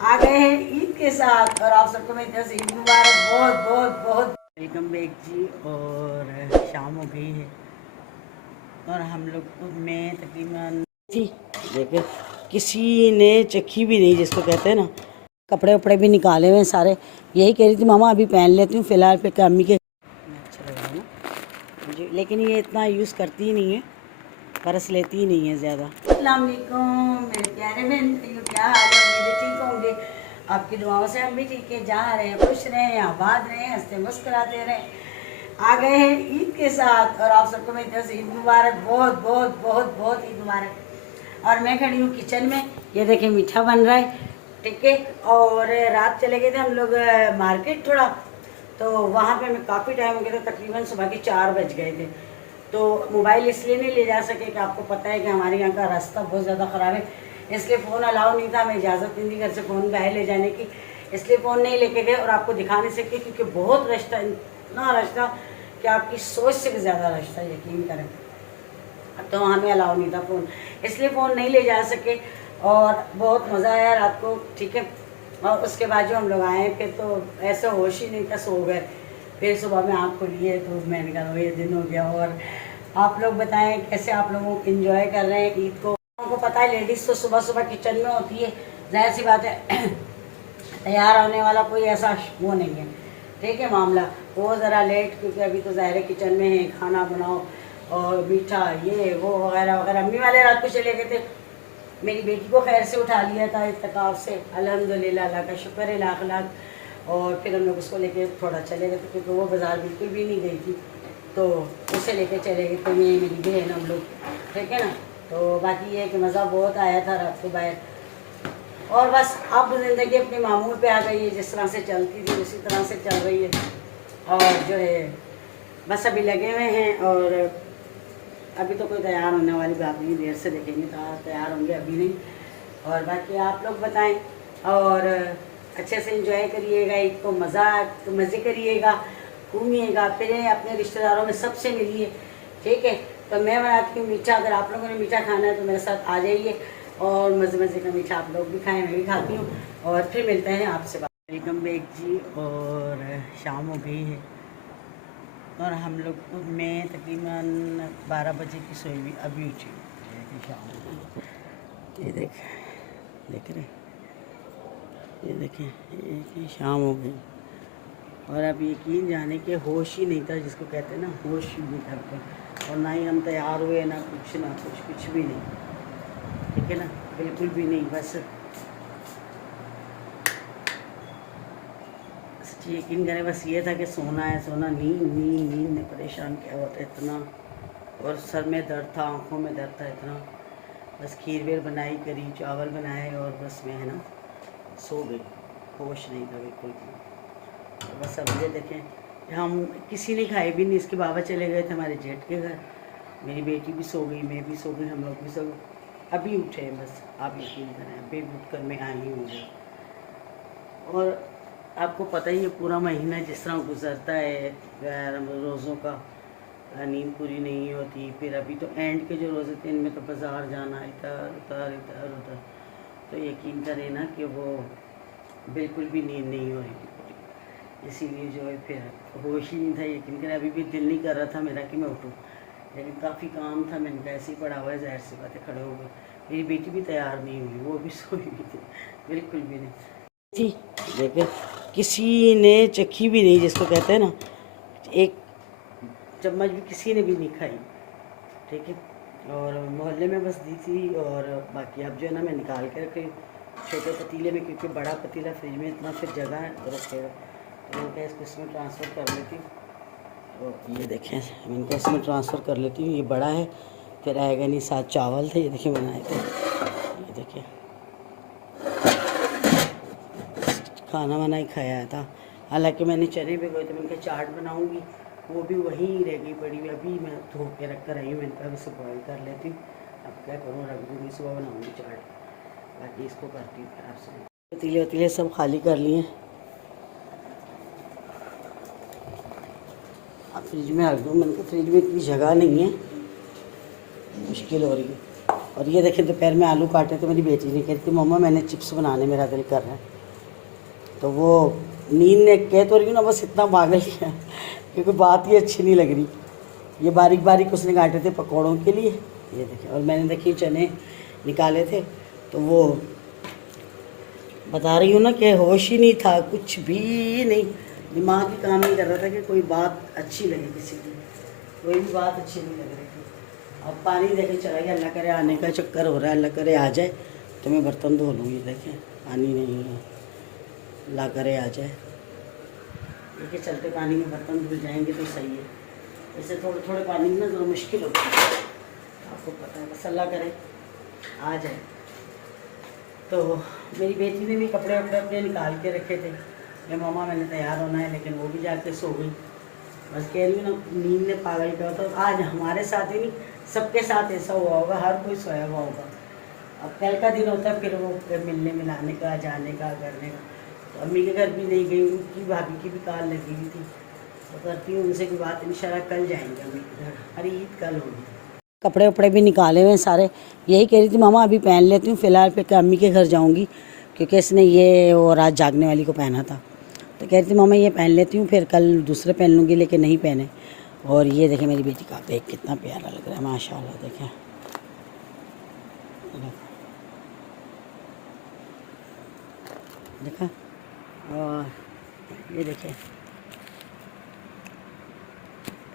आ गए हैं ईद के साथ और आप सबको मेरी तरफ से ईद मुबारक। बहुत बहुत बहुत वेलकम बैक जी। और शाम हो गई है और हम लोग में तकरीबन थी देखे किसी ने चखी भी नहीं, जिसको कहते हैं ना। कपड़े वपड़े भी निकाले हुए हैं सारे। यही कह रही थी मामा अभी पहन लेती हूँ फ़िलहाल पे अम्मी के। अच्छा लगा ना मुझे, लेकिन ये इतना यूज़ करती ही नहीं है, परस लेती ही नहीं है ज़्यादा। अस्सलाम वालेकुम मेरे प्यारे बहन, क्या हाल है? मुझे ठीक होंगे, आपकी दुआओं से हम भी ठीक है। जहाँ रहें खुश रहें, आबाद रहें, हंसते मुस्कुराते रहें। आ गए हैं ईद के साथ और आप सबको मेरी तरफ से ईद मुबारक। बहुत बहुत बहुत बहुत ईद मुबारक। और मैं खड़ी हूँ किचन में, ये देखें मीठा बन रहा है, ठीक है। और रात चले गए थे हम लोग मार्केट थोड़ा, तो वहाँ पे मैं काफ़ी टाइम हो गया था, तकरीबन सुबह के 4 बज गए थे। तो मोबाइल इसलिए नहीं ले जा सके कि आपको पता है कि हमारे यहाँ का रास्ता बहुत ज़्यादा ख़राब है, इसलिए फ़ोन अलाउ नहीं था, हमें इजाज़त नहीं थी घर से फ़ोन बाहर ले जाने की, इसलिए फ़ोन नहीं लेके गए और आपको दिखा नहीं सकते क्योंकि बहुत रश था, इतना रश था कि आपकी सोच से भी ज़्यादा रश था, यकीन करें। तो हमें अलाउ नहीं था फ़ोन, इसलिए फ़ोन नहीं ले जा सके और बहुत मज़ा आया रात को, ठीक है। और उसके बाद जो हम लोग आए फिर तो ऐसे होश ही नहीं था, सो गए। फिर सुबह में आँख खुली है तो मैंने कहा ये दिन हो गया। और आप लोग बताएं कैसे आप लोग इंजॉय कर रहे हैं ईद को। आपको पता है लेडीज़ तो सुबह सुबह किचन में होती है, जाहिर सी बात है तैयार होने वाला कोई ऐसा वो नहीं है, ठीक है मामला। वो ज़रा लेट, क्योंकि अभी तो ज़ाहिर किचन में है, खाना बनाओ और मीठा ये वो वगैरह वगैरह। अम्मी वाले रात को चले गए थे, मेरी बेटी को खैर से उठा लिया था इत्तेकाफ़ से, अल्हम्दुलिल्लाह, अल्लाह का शुक्र है लाख लाख। और फिर हम लोग उसको लेके थोड़ा चले गए थे क्योंकि वो बाज़ार बिल्कुल भी नहीं गई थी, तो उसे लेके चले गए। तो ये मेरी बहन हम लोग, ठीक है ना। तो बाकी ये है कि मज़ा बहुत आया था रात को बाहर। और बस अब ज़िंदगी अपने मामूल पे आ गई है, जिस तरह से चलती थी उसी तरह से चल रही है। और जो है बस अभी लगे हुए हैं और अभी तो कोई तैयार होने वाली बात नहीं, देर से देखेंगे तैयार होंगे, अभी नहीं। और बाकी आप लोग बताएं और अच्छे से एंजॉय करिएगा ईद को, मज़े करिएगा, घूमिएगा फिरें, अपने रिश्तेदारों में सबसे मिलिए, ठीक है। तो मैं बनाती हूँ मीठा, अगर आप लोगों ने मीठा खाना है तो मेरे साथ आ जाइए और मज़े मज़े का मीठा आप लोग भी खाएँ, मैं भी खाती हूँ। और फिर मिलते हैं आपसे बात। वेलकम बैक जी। और शाम हो गई है और हम लोग मैं तकरीबन 12 बजे की सोई हुई, अभी उठी शाम हो गई। ये देख रहे, ये देखें ये शाम हो गई और अब यकीन जाने के होश ही नहीं था, जिसको कहते हैं ना, होश ही नहीं था पर। और ना ही हम तैयार हुए, ना कुछ भी नहीं, ठीक है ना, बिल्कुल भी नहीं। बस यकीन करें, बस ये था कि सोना है सोना, नींद ने परेशान किया हुआ था इतना, और सर में दर्द था, आँखों में दर्द था इतना। बस खीर वीर बनाई, करी चावल बनाए और बस मैं है ना सो गई, होश नहीं था बिल्कुल भी। तो बस अब ये देखें हम किसी ने खाए भी नहीं, इसके बाबा चले गए थे हमारे जेठ के घर, मेरी बेटी भी सो गई, मैं भी सो गई, हम लोग भी सो गए, अभी उठे हैं बस। आप यकीन करें अभी उठ कर मैं आई हूँ। और आपको पता ही है पूरा महीना जिस तरह गुजरता है रोज़ों का, नींद पूरी नहीं होती। फिर अभी तो एंड के जो रोज़े थे इनमें तो बाज़ार जाना, इधर उधर इधर उधर, तो यकीन करें ना कि वो बिल्कुल भी नींद नहीं हो रही थी पूरी, इसीलिए जो है फिर होश ही नहीं था। यकीन करें अभी भी दिल नहीं कर रहा था मेरा कि मैं उठूँ, लेकिन काफ़ी काम था, मैंने कहा ऐसे ही पड़ा हुआ है, ज़ाहिर सी बातें खड़े हो गए। मेरी बेटी भी तैयार नहीं हुई, वो भी सोई हुई थी, बिल्कुल भी नहीं थी, देखे किसी ने चखी भी नहीं, जिसको कहते हैं ना, एक चम्मच भी किसी ने भी नहीं खाई, ठीक है। और मोहल्ले में बस दी थी। और बाकी अब जो है ना मैं निकाल के रखी छोटे पतीले में, क्योंकि बड़ा पतीला फ्रिज में इतना फिर जगह है रखेगा, तो मैं इसको इसमें ट्रांसफ़र कर लेती हूँ। तो ये देखें मैंने इसमें ट्रांसफ़र कर लेती हूँ, ये बड़ा है फिर आएगा नहीं। साथ चावल थे, ये देखिए बनाए थे, ये देखिए खाना वाना ही खाया था। हालांकि मैंने चने भिगोए थे, मैंने कहा चाट बनाऊंगी, वो भी वहीं रह गई पड़ी हुई, अभी मैं धो के रख कर आई हूँ, मैंने कहा इसे बॉयल कर लेती हूँ, अब क्या करूँ, रख दूँगी, सुबह बनाऊँगी चाट। बाकी इसको करती हूँ फिर आपसे। पतीले वतीले सब खाली कर लिए, अब फ्रिज में रख दूँ। मैंने कहा फ्रिज में इतनी जगह नहीं है, मुश्किल हो रही है। और ये देखें दोपहर में आलू काटे तो मेरी बेटी ने कह रही थी मम्मा मैंने चिप्स बनाने, मेरा दिल कर रहा है। तो वो नींद ने कह तो रही हूँ ना, बस इतना पागल किया क्योंकि बात ही अच्छी नहीं लग रही। ये बारीक बारीक उसने काटे थे पकौड़ों के लिए, ये देखें। और मैंने देखिए चने निकाले थे, तो वो बता रही हूँ ना कि होश ही नहीं था, कुछ भी नहीं, दिमाग ही काम नहीं कर रहा था कि कोई बात अच्छी लगे किसी की, कोई भी बात अच्छी नहीं लग रही थी। अब पानी देखें चला गया, अल्लाह करे आने का चक्कर हो रहा है, अल्लाह करे आ जाए तो मैं बर्तन धो लूँगी। देखें पानी नहीं है, अल्लाह करे आ जाए। देखिए चलते पानी में बर्तन धुल जाएंगे तो सही है, ऐसे थोड़े थोड़े पानी में ना ज़रा मुश्किल होता है, आपको पता है। बस अल्लाह करे आ जाए। तो मेरी बेटी ने भी कपड़े वपड़े अपने निकाल के रखे थे, मैं मम्मा मैंने तैयार होना है, लेकिन वो भी जाके सो गई। बस कह रही हूँ ना, नींद ने पागल किया। तो आज हमारे साथ ही नहीं, सबके साथ ऐसा हुआ होगा, हर कोई सोया हुआ होगा। अब कल का दिन होता है फिर वो मिलने मिलाने का, जाने का, करने का। तो अम्मी के घर भी नहीं गई, उनकी भाभी की भी कार लगी हुई थी, तो करती हूँ उनसे भी बात। इंशाल्लाह कल जाएंगे अम्मी के घर, हर ईद कल होगी। कपड़े वपड़े भी निकाले हुए सारे, यही कह रही थी मामा अभी पहन लेती हूँ, फ़िलहाल फिर अम्मी के घर जाऊँगी, क्योंकि इसने ये वो रात जागने वाली को पहना था। तो कह रही थी मामा ये पहन लेती हूँ, फिर कल दूसरे पहन लूँगी, लेकिन नहीं पहने। और ये देखें मेरी बेटी का बैग कितना प्यारा लग रहा है, माशाल्लाह। देखें देखा, और ये देखें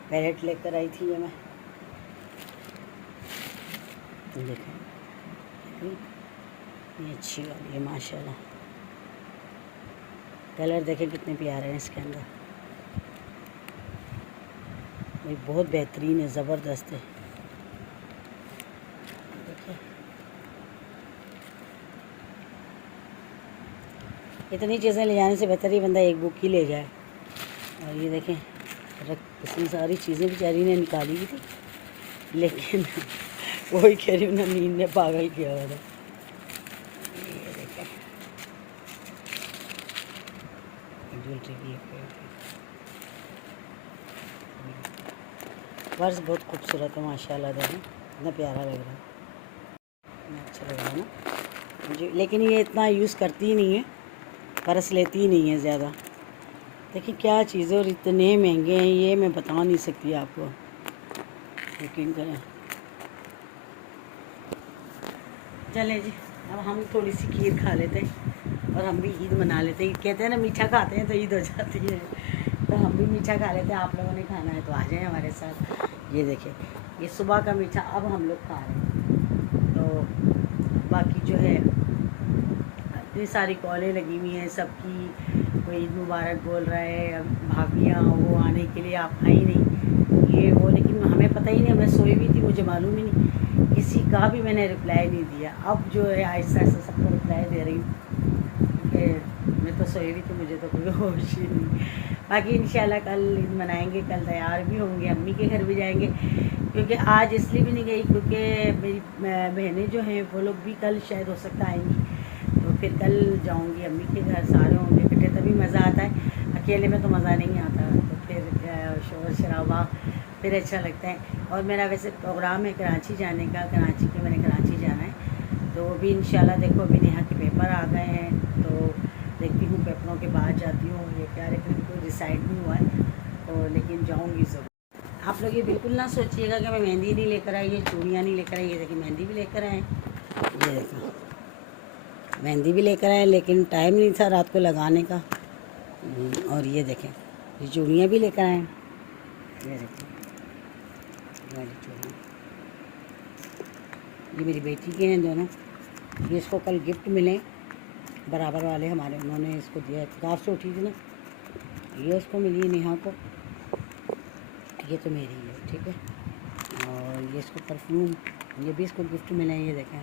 पैरेट लेकर आई थी ये मैं, देखें ये अच्छी वाली है माशाल्लाह। कलर देखें कितने प्यारे हैं इसके अंदर, भाई बहुत बेहतरीन है, ज़बरदस्त है। देखिए इतनी चीज़ें ले जाने से बेहतर ही बंदा एक बुक ही ले जाए। और ये देखें इतनी सारी चीज़ें बेचारी ने निकाली हुई थी, लेकिन वही कह रही हूँ ना, नींद ने पागल किया हुआ था। ये देखें ज्वेलरी की पर्स बहुत खूबसूरत है माशाल्लाह। देखें इतना प्यारा लग रहा है, अच्छा लग रहा है ना मुझे। लेकिन ये इतना यूज़ करती ही नहीं है, पर्स लेती ही नहीं है ज़्यादा। देखिए क्या चीज़ें, और इतने महंगे हैं ये, मैं बता नहीं सकती आपको, यकीन करें। चले जी अब हम थोड़ी सी खीर खा लेते हैं और हम भी ईद मना लेते हैं। कहते हैं ना मीठा खाते हैं तो ईद हो जाती है, तो हम भी मीठा खा लेते हैं। आप लोगों ने खाना है तो आ जाएं हमारे साथ। ये देखिए ये सुबह का मीठा अब हम लोग खा रहे हैं। तो बाकी जो है इतनी सारी कॉलें लगी हुई हैं सबकी, कोई ईद मुबारक बोल रहा है, भाभियाँ वो आने के लिए, आप आई नहीं ये वो, लेकिन हमें पता ही नहीं, मैं सोई हुई थी, मुझे मालूम ही नहीं, किसी का भी मैंने रिप्लाई नहीं दिया। अब जो है आहिस्ता आहिस्ता सबको रिप्लाई दे रही हूँ कि मैं तो सोई हुई थी, मुझे तो कोई होश ही नहीं। बाकी इंशाल्लाह कल ईद मनाएंगे, कल तैयार भी होंगे, अम्मी के घर भी जाएंगे, क्योंकि आज इसलिए भी नहीं गई क्योंकि मेरी बहनें जो हैं वो लोग भी कल शायद हो सकता आएंगी, तो फिर कल जाऊंगी अम्मी के घर, सारे होंगे इकट्ठे तभी मज़ा आता है, अकेले में तो मज़ा नहीं आता। तो फिर शोर शराबा फिर अच्छा लगता है। और मेरा वैसे प्रोग्राम है कराची जाने का, कराची के मैंने कराची जाना है, तो वो भी इंशाल्लाह देखो अभी नेहा के पेपर आ गए हैं, तो देखती हूँ पेपरों के बाद जाती हूँ, ये क्या, लेकिन कोई डिसाइड नहीं हुआ है, तो लेकिन जाऊँगी ज़रूर। आप लोग ये बिल्कुल ना सोचिएगा कि मैं मेहंदी नहीं लेकर आई, ये चूड़ियाँ नहीं लेकर आई। ये देखिए मेहंदी भी लेकर आए, ये देखो मेहंदी भी लेकर आए, लेकिन टाइम नहीं था रात को लगाने का। और ये देखें ये चूड़ियाँ भी लेकर आए, ये देखिए ये मेरी बेटी के हैं दोनों, ये इसको कल गिफ्ट मिले बराबर वाले हमारे, उन्होंने इसको दिया, कार से उठी थी ना, ये उसको मिली नेहा को, ये तो मेरी है, ठीक है। और ये इसको परफ्यूम, ये भी इसको गिफ्ट मिले हैं, ये देखें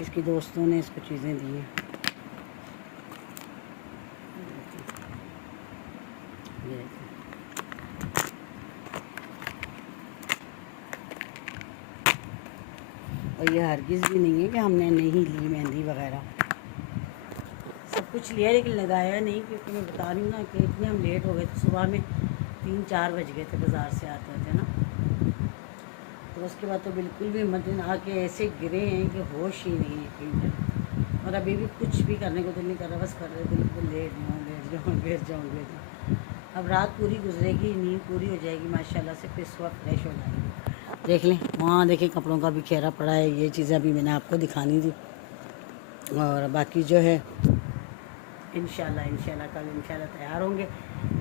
इसकी दोस्तों ने इसको चीज़ें दी हैं। और ये हरगिज़ भी नहीं है कि हमने नहीं ली मेहंदी वगैरह, सब कुछ लिया लेकिन लगाया नहीं, क्योंकि मैं बता रही हूँ ना कि इतने हम लेट हो गए थे सुबह में, 3-4 बज गए थे बाज़ार से आते थे ना। तो उसके बाद तो बिल्कुल भी हिम्मत नहीं, आके ऐसे गिरे हैं कि होश ही नहीं है कहीं पर। और अभी भी कुछ भी करने को दिल नहीं कर रहा, बस कर रहे दिल को लेट जाऊँ लेट जाऊँ। अब रात पूरी गुजरेगी, नींद पूरी हो जाएगी माशाल्लाह से, फिर सुबह फ्रेश हो जाएंगे। देख लें वहाँ देखें कपड़ों का भी खेरा पड़ा है, ये चीज़ें अभी मैंने आपको दिखानी थी। और बाकी जो है इंशाल्लाह कल इंशाल्लाह तैयार होंगे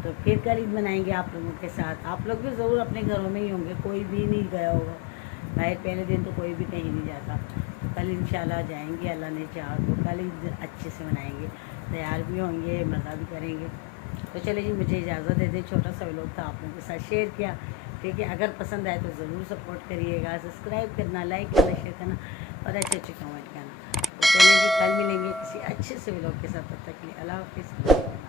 तो फिर कल ईद मनाएंगे आप लोगों के साथ। आप लोग भी ज़रूर अपने घरों में ही होंगे, कोई भी नहीं गया होगा भाई, पहले दिन तो कोई भी कहीं नहीं जाता। कल इंशाल्लाह जाएंगे, अल्लाह ने चाहा तो कल ईद अच्छे से मनाएंगे, तैयार भी होंगे, मज़ा भी करेंगे। तो चलिए जी, मुझे इजाज़त दे दें, छोटा सा व्लॉग था आप लोगों के साथ शेयर किया, ठीक है। अगर पसंद आए तो ज़रूर सपोर्ट करिएगा, सब्सक्राइब करना, लाइक करना, शेयर करना और अच्छे कमेंट करना। तो चलिए जी, कल मिलेंगे किसी अच्छे से व्लॉग के साथ, तब तक के लिए अल्लाह हाफ़िज़।